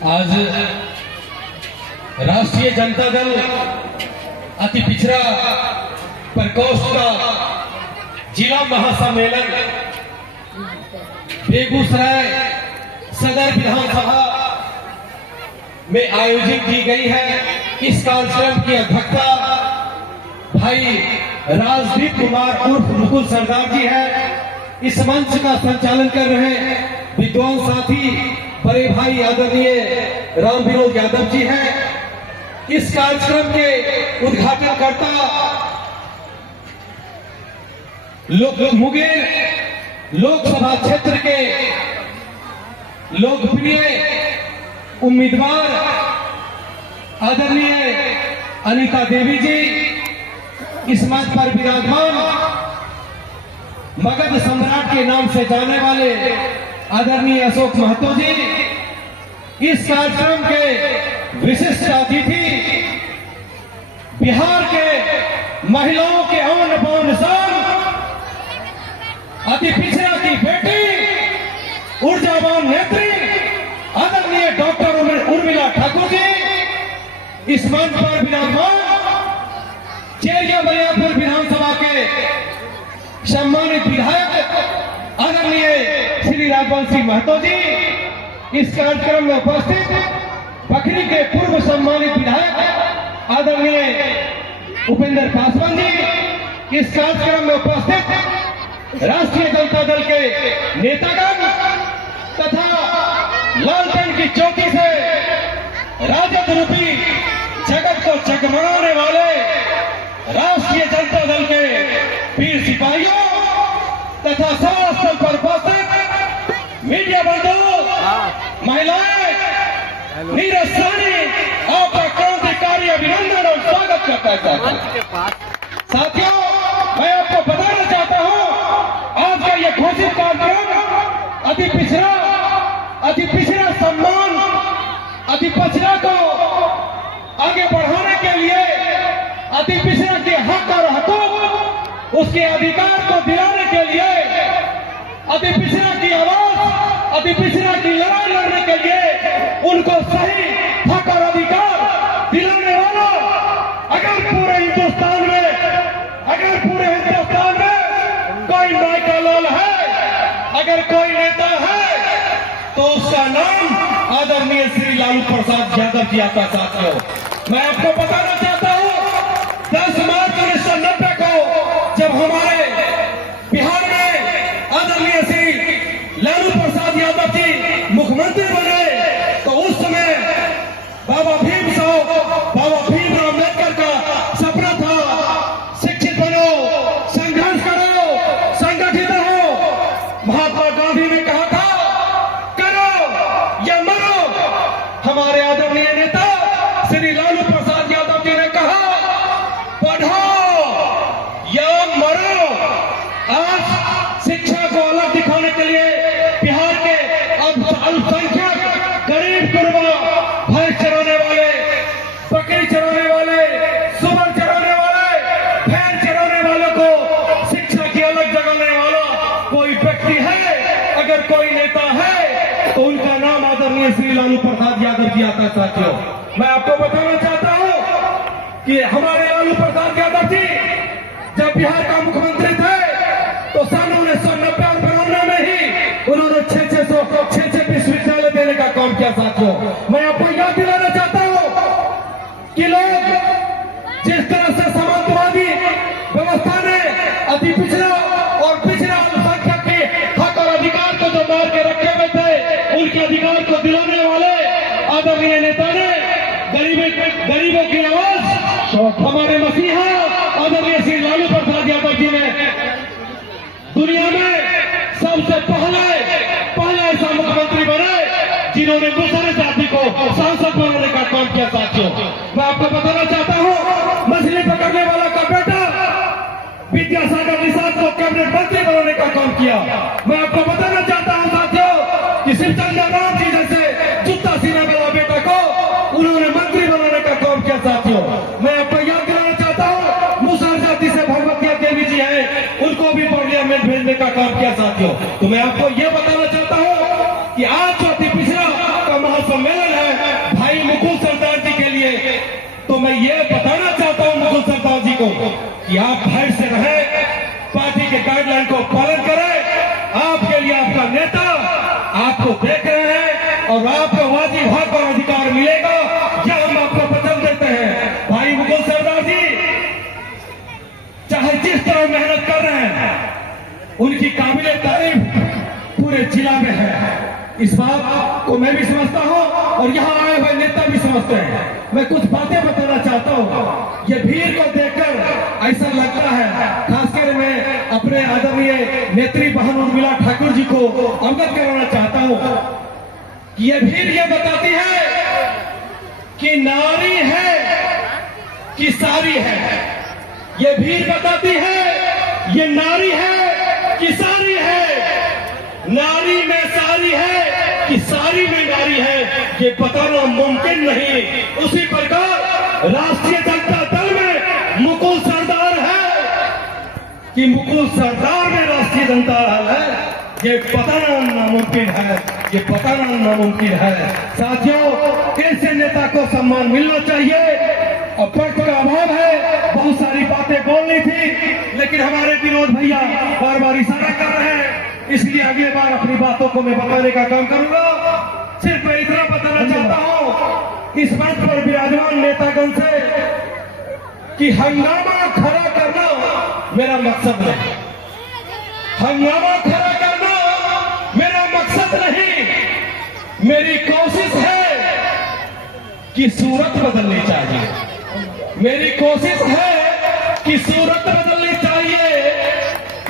आज राष्ट्रीय जनता दल अति पिछड़ा प्रकोष्ठ का जिला महासम्मेलन बेगूसराय सदर विधानसभा में आयोजित की गई है। इस कार्यक्रम की अध्यक्षता भाई राजदीप कुमार उर्फ मुकुल सरदार जी है। इस मंच का संचालन कर रहे विद्वान साथी बड़े भाई आदरणीय राम विनोद यादव जी हैं। इस कार्यक्रम के उद्घाटनकर्ता मुंगेर लोकसभा क्षेत्र के लोकप्रिय उम्मीदवार आदरणीय अनीता देवी जी, इस मंच पर विराजमान मगध सम्राट के नाम से जाने वाले आदरणीय अशोक महतो जी, इस कार्यक्रम के विशिष्ट अतिथि बिहार के महिलाओं के आन बान शान, अति पिछड़ा की बेटी, ऊर्जावान नेत्री आदरणीय डॉक्टर उर्मिला ठाकुर जी, इस मंच पर विराजमान चेरिया बलियापुर विधानसभा के सम्मानित विधायक आदरणीय श्री राजवंशी महतो जी, इस कार्यक्रम में उपस्थित बखरी के पूर्व सम्मानित विधायक आदरणीय उपेंद्र पासवान जी, इस कार्यक्रम में उपस्थित राष्ट्रीय जनता दल के नेतागण तथा लालटेन की चौकी से राजद रूपी जगत को जगमगाने वाले राष्ट्रीय जनता दल के वीर सिपाहियों तथा सभा स्थल पर उपस्थित मीडिया बंधुओं, महिलाएं, नीरज साहनी, आपका क्रांतिकारी अभिनंदन और स्वागत करता है। साथियों, मैं आपको बताना चाहता हूं, आज का यह घोषित कार्यक्रम अति पिछड़ा सम्मान, अति पिछड़ा को आगे बढ़ाने के लिए, अति पिछड़ा के हक और हकूक, उसके अधिकार को दिलाने के लिए, अति पिछड़ा की आवाज, अति पिछड़ा की लड़ाई लड़ने के लिए उनको सही हक और अधिकार दिलाने वाला अगर पूरे हिंदुस्तान में कोई माइका लाल है, अगर कोई नेता है, तो उसका नाम आदरणीय श्री लालू प्रसाद यादव जी आता। साथियों, मैं आपको बताना चाहता हूं, 10 मार्च 1990 को जब हमारे बिहार में आदरणीय श्री लालू प्रसाद यादव जी मुख्यमंत्री बने, तो उस समय बाबा भीमराव अम्बेडकर का सपना था, शिक्षित बनो, संघर्ष करो, संगठित रहो। महात्मा गांधी ने कहा था, करो या मरो। हमारे आदरणीय नेता श्री लालू प्रसाद यादव जी ने कहा, पढ़ो या मरो। आज शिक्षा को अलग दिखाने के लिए बिहार के अल्पसंख्यक गरीब गुरबा, भैंस चराने वाले, बकरी चराने वाले, सुअर चराने वाले, भेड़ चराने वालों को शिक्षा की अलग जगाने वाला कोई व्यक्ति है, अगर कोई नेता है, तो उनका नाम आदरणीय श्री लालू प्रसाद यादव जी आता है। साथियों, मैं आपको बताना चाहता हूं कि हमारे लालू प्रसाद यादव जी जब बिहार का मुख्यमंत्री थे, तो सन 1990 और 92 में ही उन्होंने 600 विश्वविद्यालय देने का काम किया। साथियों, मैं आपको याद दिलाना चाहता हूं कि लोग जिस तरह से समाजवादी व्यवस्था ने अति पिछड़ा और पिछड़ा अल्पसंख्यक के हक और अधिकार को जो मार के रखे हुए थे, उनके अधिकार को दिलाने वाले आदरणीय नेता ने गरीबों की आवाज हमारे मसीहा आदरणीय श्री लालू प्रसाद यादव जी ने दुनिया में सबसे पहले ऐसा मुख्यमंत्री बने जिन्होंने दूसरे जाति को सांसद बनाने का काम किया। साथियों, मैं आपको बताना चाहता हूं, मछली पकड़ने वाला का बेटा विद्यासागर निषाद को कैबिनेट मंत्री बनाने का काम किया। मैं आपको बताना चाहता हूं साथियों कि शिवचंद्र राम जी जैसे जूता सीने वाला बेटा को उन्होंने मंत्री बनाने का काम किया। साथियों, मैं आपको याद दिलाना चाहता हूं, मुसहर जाति से भगवतिया देवी जी है, उनको भी पार्लियामेंट भेजने का काम किया। साथियों, तो मैं आपको यह बताना चाहता हूं कि आज जो अति पिछड़ा का महासम्मेलन है, मैं ये बताना चाहता हूं मुकुल सरदार जी को कि आप भय से रहें, पार्टी के गाइडलाइन को पालन करें। आपके लिए आपका नेता आपको देख रहे हैं और आपको वाजिब हक और अधिकार मिलेगा, यह हम आपको वचन देते हैं। भाई मुकुल सरदार जी चाहे जिस तरह मेहनत कर रहे हैं, उनकी काबिले तारीफ पूरे जिला में है। इस बात को मैं भी समझता हूं और यहाँ आए हुए नेता भी समझते हैं। मैं कुछ बातें बताना चाहता हूं। ये भीड़ को देखकर ऐसा लगता है, खासकर मैं अपने आदरणीय नेत्री बहन उर्मिला ठाकुर जी को अवगत कराना चाहता हूं कि ये भीड़ ये बताती है कि नारी है कि सारी है। ये भीड़ बताती है ये नारी है कि सारी है, नारी में सारी है कि सारी में नारी है, ये बताना मुमकिन नहीं। उसी प्रकार राष्ट्रीय जनता दल में मुकुल सरदार है कि मुकुल सरदार में राष्ट्रीय जनता दल है, ये बताना नामुमकिन है, ये बताना नामुमकिन है। साथियों, ऐसे नेता को सम्मान मिलना चाहिए। और पक्ष का अभाव है, बहुत सारी बातें बोलनी थी, लेकिन हमारे विनोद भैया बार बार इशारा कर रहे हैं, इसलिए अगली बार अपनी बातों को मैं बताने का काम करूंगा। सिर्फ मैं इतना बताना चाहता हूं इस मंच पर विराजमान नेतागण से कि हंगामा खड़ा करना मेरा मकसद नहीं, हंगामा खड़ा करना मेरा मकसद नहीं। मेरी कोशिश है कि सूरत बदलनी चाहिए, मेरी कोशिश है कि सूरत बदलनी चाहिए।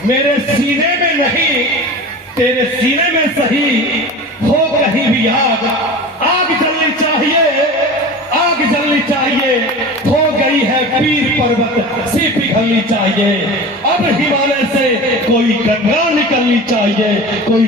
मेरे सीने में नहीं, तेरे सीने में सही हो कहीं भी आग, आग जलनी चाहिए, आग जलनी चाहिए। हो गई है पीर पर्वत सी पिघलनी चाहिए, अब हिमालय से कोई गंगा निकलनी चाहिए, कोई